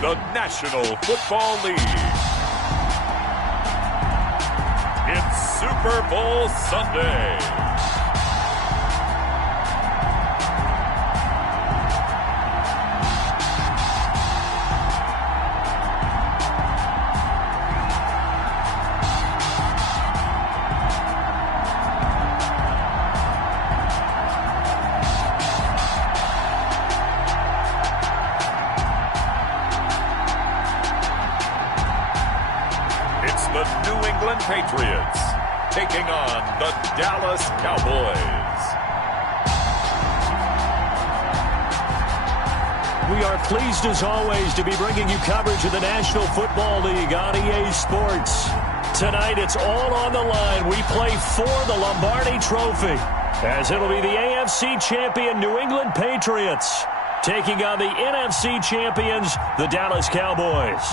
the National Football League. It's Super Bowl Sunday. It's the New England Patriots taking on the Dallas Cowboys. We are pleased as always to be bringing you coverage of the National Football League on EA Sports. Tonight it's all on the line. We play for the Lombardi Trophy, as it'll be the AFC champion New England Patriots taking on the NFC champions, the Dallas Cowboys.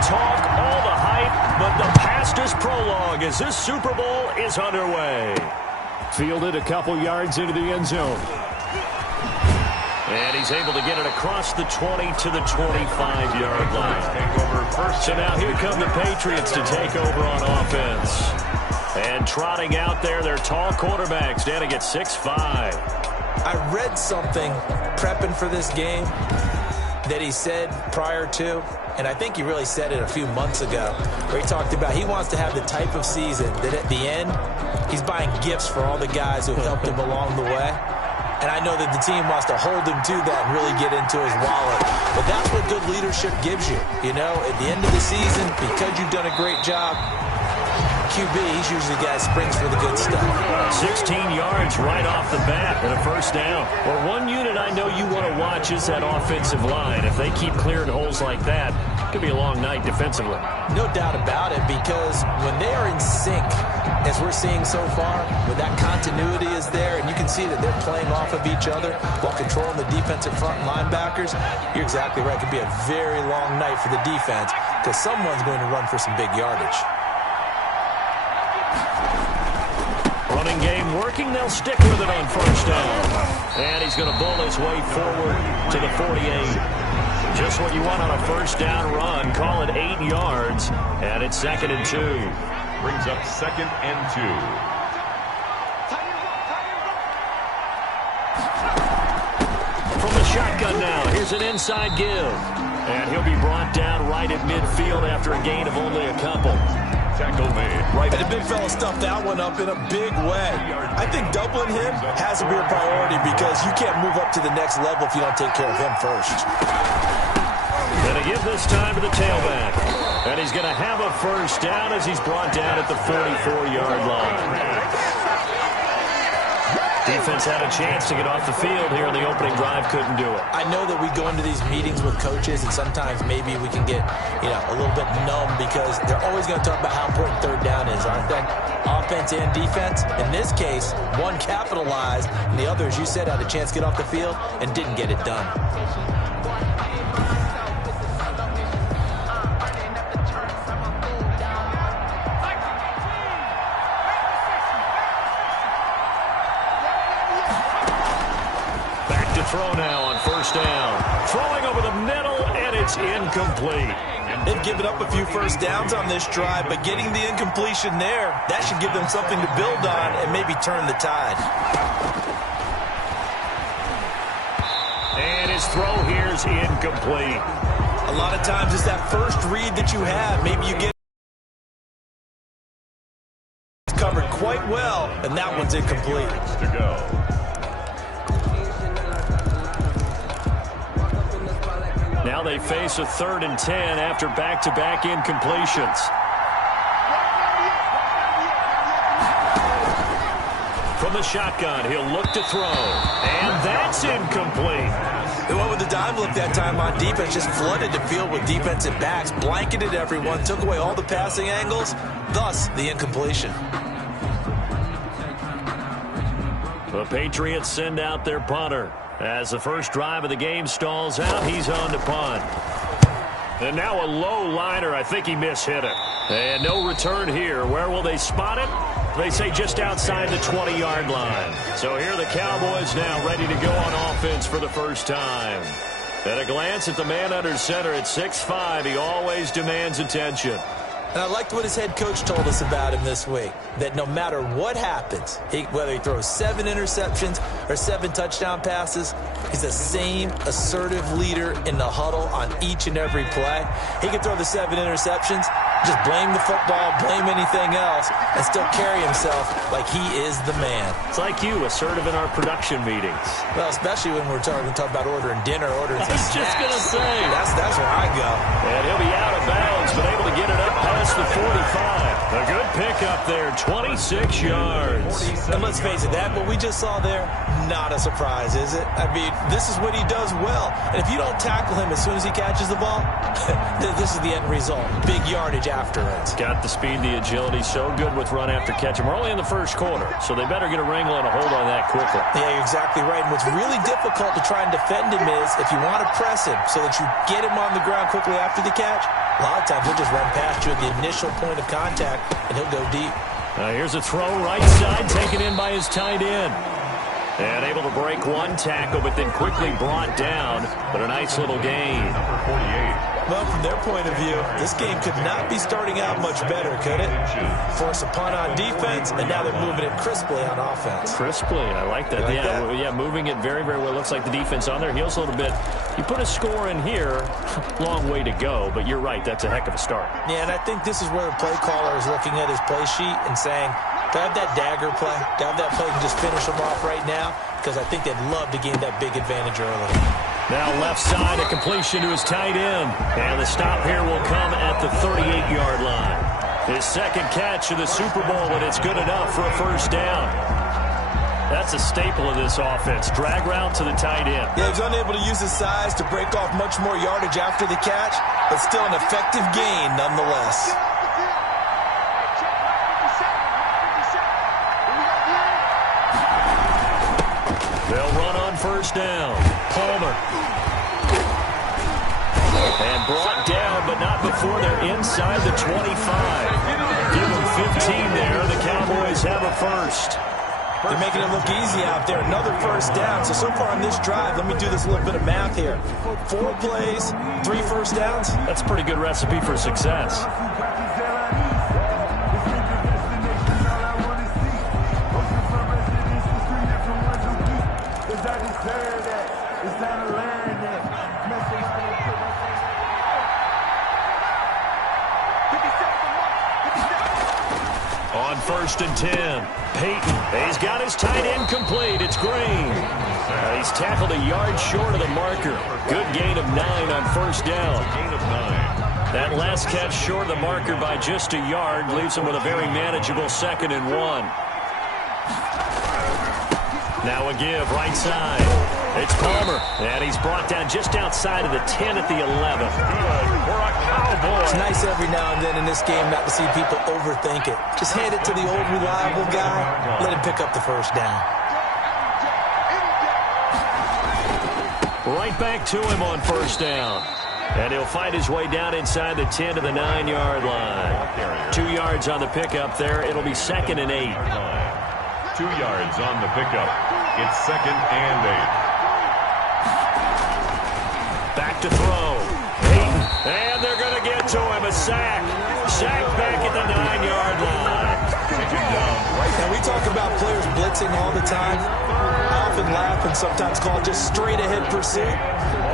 Talk, all the hype, but the past is prologue as this Super Bowl is underway. Fielded a couple yards into the end zone. And he's able to get it across the 20 to the 25-yard line. So now here come the Patriots to take over on offense. And trotting out there, their tall quarterbacks standing at 6'5". I read something prepping for this game that he said prior to, and I think he really said it a few months ago, where he talked about he wants to have the type of season that at the end, he's buying gifts for all the guys who helped him along the way. And I know that the team wants to hold him to that and really get into his wallet. But that's what good leadership gives you. You know, at the end of the season, because you've done a great job, QB, he's usually the guy that springs for the good stuff. 16 yards right off the bat and a first down. Well, one unit I know you want to watch is that offensive line. If they keep clearing holes like that, it could be a long night defensively. No doubt about it, because when they are in sync, as we're seeing so far, when that continuity is there, and you can see that they're playing off of each other while controlling the defensive front linebackers, you're exactly right. It could be a very long night for the defense because someone's going to run for some big yardage. Running game working. They'll stick with it on first down. And he's going to bull his way forward to the 48. Just what you want on a first down run. Call it 8 yards. And it's 2nd and 2. Brings up 2nd and 2. From the shotgun now, here's an inside give. And he'll be brought down right at midfield after a gain of only a couple. Tackle made. Right, and the big fella stuffed that one up in a big way. I think doubling him has to be a priority because you can't move up to the next level if you don't take care of him first. Gonna give this time to the tailback. And he's gonna have a first down as he's brought down at the 44-yard line. Defense had a chance to get off the field here in the opening drive, couldn't do it. I know that we go into these meetings with coaches, and sometimes maybe we can get, a little bit numb because they're always going to talk about how important third down is, aren't they? Offense and defense. In this case, one capitalized, and the other, as you said, had a chance to get off the field and didn't get it done. Throw now on first down. Throwing over the middle, and it's incomplete. They've given up a few first downs on this drive, but getting the incompletion there, that should give them something to build on and maybe turn the tide. And his throw here is incomplete. A lot of times it's that first read that you have. Maybe you get covered quite well, and that one's incomplete. To go. Now they face a 3rd and 10 after back-to-back incompletions. From the shotgun, he'll look to throw. And that's incomplete. They went with the dime look that time on defense, just flooded the field with defensive backs, blanketed everyone, took away all the passing angles, thus the incompletion. The Patriots send out their punter. As the first drive of the game stalls out, he's on to punt. And now a low liner. I think he mishit it. And no return here. Where will they spot it? They say just outside the 20-yard line. So here are the Cowboys now ready to go on offense for the first time. At a glance at the man under center at 6'5", he always demands attention. And I liked what his head coach told us about him this week, that no matter what happens, whether he throws 7 interceptions or 7 touchdown passes, he's the same assertive leader in the huddle on each and every play. He can throw the 7 interceptions, just blame the football, blame anything else, and still carry himself like he is the man. It's like you, assertive in our production meetings. Well, especially when we're talking about ordering dinner, ordering some snacks. I was just going to say. That's where I go. And he'll be out of bounds, but able to get it up past the 45. A good pickup there, 26 yards. And let's face it, that what we just saw there, not a surprise, is it? I mean, this is what he does well. And if you don't tackle him as soon as he catches the ball, this is the end result. Big yardage afterwards. Got the speed, the agility, so good with run after catch. And we're only in the first quarter, so they better get a wrangle and a hold on that quickly. Yeah, you're exactly right. And what's really difficult to try and defend him is if you want to press him so that you get him on the ground quickly after the catch, a lot of times he'll just run past you at the initial point of contact, and he'll go deep. Here's a throw right side, taken in by his tight end. And able to break one tackle, but then quickly brought down. But a nice little gain. Number 48. Well, from their point of view, this game could not be starting out much better, could it? Force a punt on defense, and now they're moving it crisply on offense. Crisply, I like that. Yeah, moving it very, very well. Looks like the defense on their heels a little bit. You put a score in here, long way to go, but you're right, that's a heck of a start. Yeah, and I think this is where the play caller is looking at his play sheet and saying, do I have that dagger play? Do I have that play and just finish them off right now? Because I think they'd love to gain that big advantage early. Now left side, a completion to his tight end. And the stop here will come at the 38-yard line. His second catch of the Super Bowl, and it's good enough for a first down. That's a staple of this offense. Drag route to the tight end. Yeah, he's unable to use his size to break off much more yardage after the catch, but still an effective gain nonetheless. They'll run on first down. Palmer. And brought down, but not before they're inside the 25. Give them 15 there. The Cowboys have a first. They're making it look easy out there. Another first down. So far on this drive, let me do this little bit of math here. 4 plays, 3 first downs. That's a pretty good recipe for success. On first and 10, Peyton. He's got his tight end complete. It's Green. He's tackled a yard short of the marker. Good gain of 9 on first down. Gain of 9. That last catch short of the marker by just a yard leaves him with a very manageable 2nd and 1. Now a give right side. It's Palmer, and he's brought down just outside of the 10 at the 11. Good for a Cowboy. It's nice every now and then in this game not to see people overthink it. Just hand it to the old reliable guy. Let him pick up the first down. Right back to him on first down. And he'll find his way down inside the 10 to the 9-yard line. 2 yards on the pickup there. It'll be 2nd and 8. 2 yards on the pickup. It's 2nd and 8. Back to throw. Peyton. And they're going to get to time. I often laugh and sometimes call it just straight-ahead pursuit.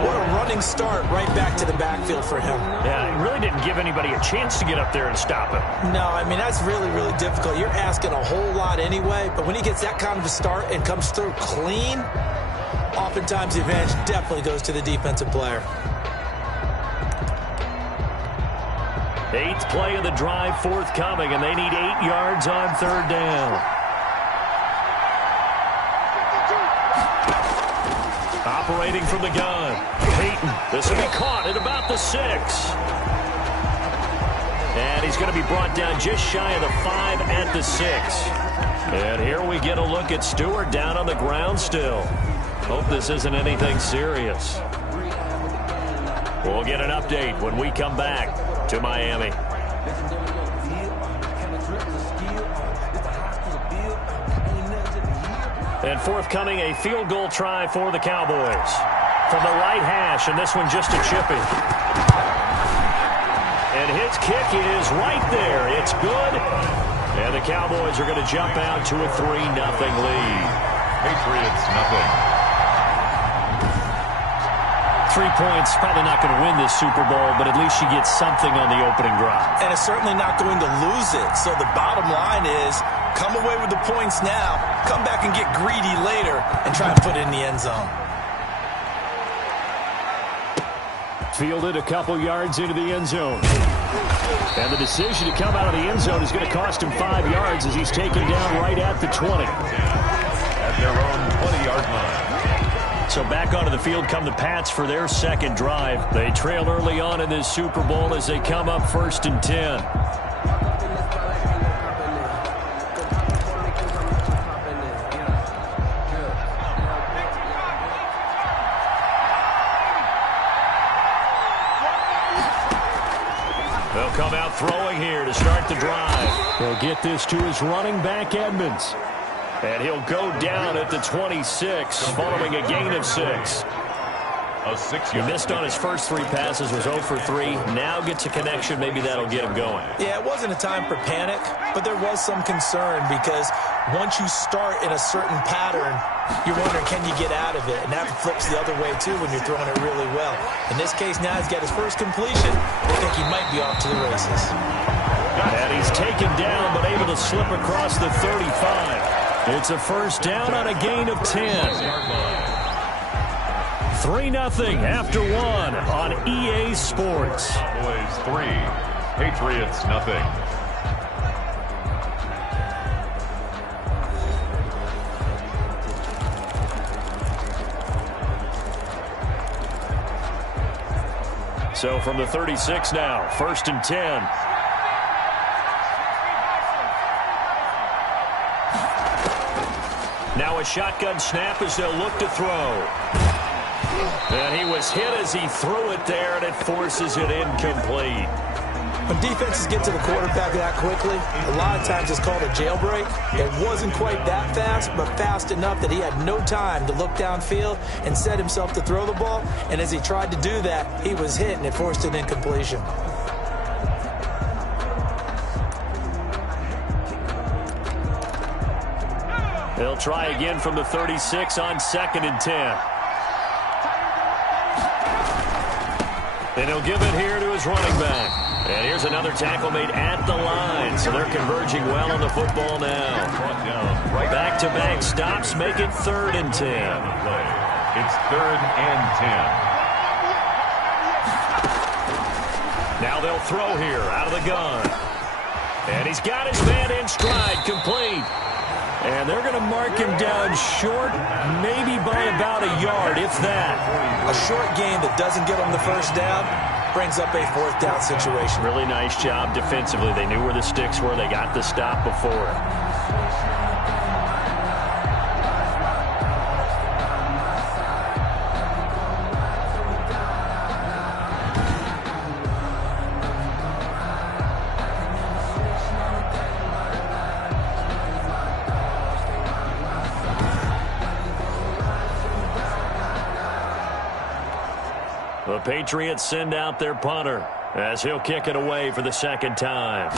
What a running start right back to the backfield for him. Yeah, it really didn't give anybody a chance to get up there and stop him. No, I mean, that's really, really difficult. You're asking a whole lot anyway, but when he gets that kind of a start and comes through clean, oftentimes the advantage definitely goes to the defensive player. 8th play of the drive forthcoming, and they need 8 yards on 3rd down. Operating from the gun. Peyton. This will be caught at about the 6. And he's going to be brought down just shy of the 5 at the 6. And here we get a look at Stewart down on the ground still. Hope this isn't anything serious. We'll get an update when we come back to Miami. And forthcoming, a field goal try for the Cowboys. From the right hash, and this one just a chippy. And his kick is right there. It's good. And the Cowboys are going to jump out to a 3-0 lead. Patriots, nothing. 3 points, probably not going to win this Super Bowl, but at least you get something on the opening drive. And it's certainly not going to lose it. So the bottom line is, come away with the points now, come back and get greedy later, and try and put it in the end zone. Fielded a couple yards into the end zone. And the decision to come out of the end zone is going to cost him 5 yards as he's taken down right at the 20. At their own 20-yard line. So back onto the field come the Pats for their second drive. They trail early on in this Super Bowl as they come up 1st and 10. They'll come out throwing here to start the drive. They'll get this to his running back, Edmonds. And he'll go down at the 26, following a gain of 6. He missed on his first 3 passes, was 0 for 3. Now gets a connection. Maybe that'll get him going. Yeah, it wasn't a time for panic, but there was some concern because once you start in a certain pattern, you're wondering, can you get out of it? And that flips the other way, too, when you're throwing it really well. In this case, now he's got his first completion. I think he might be off to the races. And he's taken down, but able to slip across the 35. It's a first down on a gain of 10. 3-0 after 1 on EA Sports. Cowboys 3, Patriots nothing. So from the 36 now, 1st and 10. Now a shotgun snap as they'll look to throw. And he was hit as he threw it there, and it forces it incomplete. When defenses get to the quarterback that quickly, a lot of times it's called a jailbreak. It wasn't quite that fast, but fast enough that he had no time to look downfield and set himself to throw the ball. And as he tried to do that, he was hit, and it forced an incompletion. They'll try again from the 36 on 2nd and 10. And he'll give it here to his running back. And here's another tackle made at the line. So they're converging well on the football now. Back-to-back stops make it 3rd and 10. It's 3rd and 10. Now they'll throw here out of the gun. And he's got his man in stride, complete. And they're going to mark him down short, maybe by about a yard, if that. A short gain that doesn't get him the first down brings up a 4th down situation. Really nice job defensively. They knew where the sticks were. They got the stop before it. The Patriots send out their punter as he'll kick it away for the 2nd time.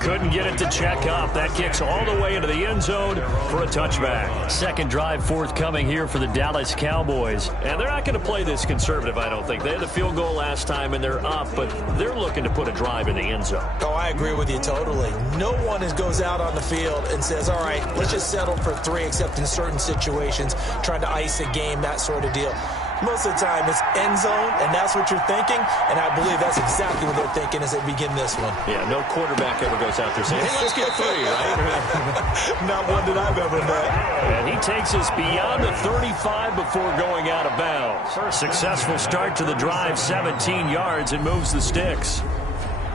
couldn't get it to check up. That kicks all the way into the end zone for a touchback. Second drive forthcoming here for the Dallas Cowboys. And they're not going to play this conservative, I don't think. They had the field goal last time, and they're up, but they're looking to put a drive in the end zone. Oh, I agree with you totally. No one goes out on the field and says, all right, let's just settle for 3, except in certain situations, trying to ice a game, that sort of deal. Most of the time, it's end zone, and that's what you're thinking, and I believe that's exactly what they're thinking as they begin this one. Yeah, no quarterback ever goes out there saying, hey, let's get 3, right? Not one that I've ever met. And he takes us beyond the 35 before going out of bounds. Successful start to the drive, 17 yards, and moves the sticks.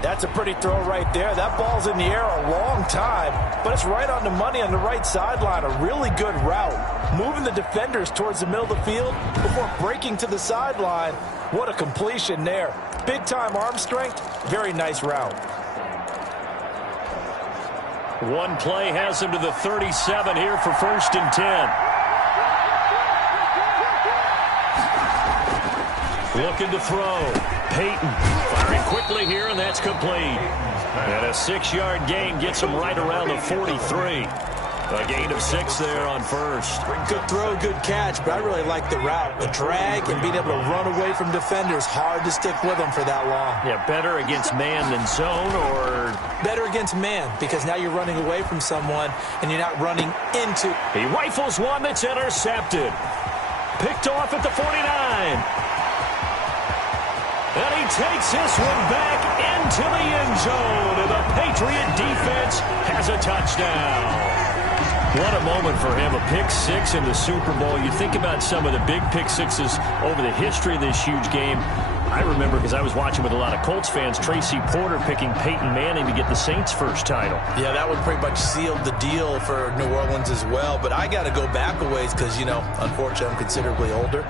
That's a pretty throw right there. That ball's in the air a long time, but it's right on the money on the right sideline. A really good route. Moving the defenders towards the middle of the field before breaking to the sideline. What a completion there. Big-time arm strength. Very nice route. One play has him to the 37 here for 1st and 10. Looking to throw. Peyton firing quickly here, and that's complete. And a 6-yard gain gets him right around the 43. A gain of 6 there on 1st. Good throw, good catch, but I really like the route. The drag and being able to run away from defenders. Hard to stick with them for that long. Yeah, better against man than zone, or? Better against man, because now you're running away from someone, and you're not running into. He rifles one that's intercepted. Picked off at the 49. And he takes this one back into the end zone. And the Patriot defense has a touchdown. What a moment for him, a pick 6 in the Super Bowl. You think about some of the big pick 6s over the history of this huge game. I remember, because I was watching with a lot of Colts fans, Tracy Porter picking Peyton Manning to get the Saints' first title. Yeah, that one pretty much sealed the deal for New Orleans as well. But I got to go back a ways because, you know, unfortunately I'm considerably older.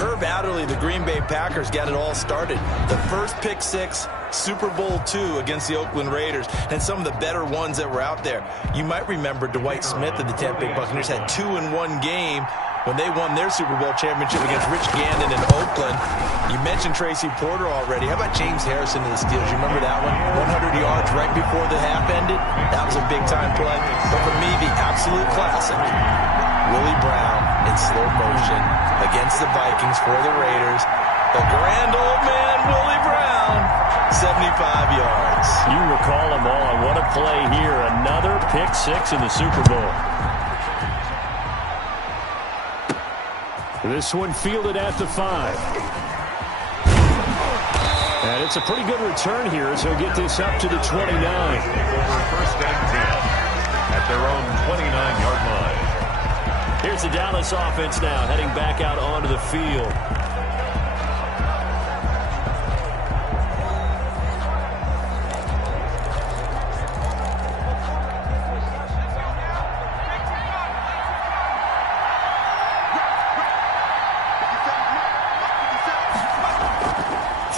Herb Adderley, the Green Bay Packers, got it all started. The first pick 6, Super Bowl II against the Oakland Raiders, and some of the better ones that were out there. You might remember Dwight Smith of the Tampa Bay Buccaneers had 2 in one game when they won their Super Bowl championship against Rich Gannon in Oakland. You mentioned Tracy Porter already. How about James Harrison of the Steelers? You remember that one? 100 yards right before the half ended. That was a big-time play. But for me, the absolute classic, Willie Brown in slow motion against the Vikings for the Raiders. The grand old man, Willie Brown, 75 yards. You recall them all. What a play here. Another pick 6 in the Super Bowl. This one fielded at the 5. And it's a pretty good return here as he'll get this up to the 29. Over 1st and 10 at their own 29-yard line. Here's the Dallas offense now heading back out onto the field.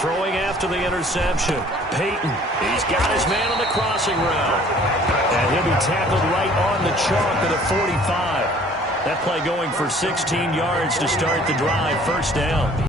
Throwing after the interception. Peyton, he's got his man on the crossing route. And he'll be tackled right on the chalk of the 45. That play going for 16 yards to start the drive. 1st down.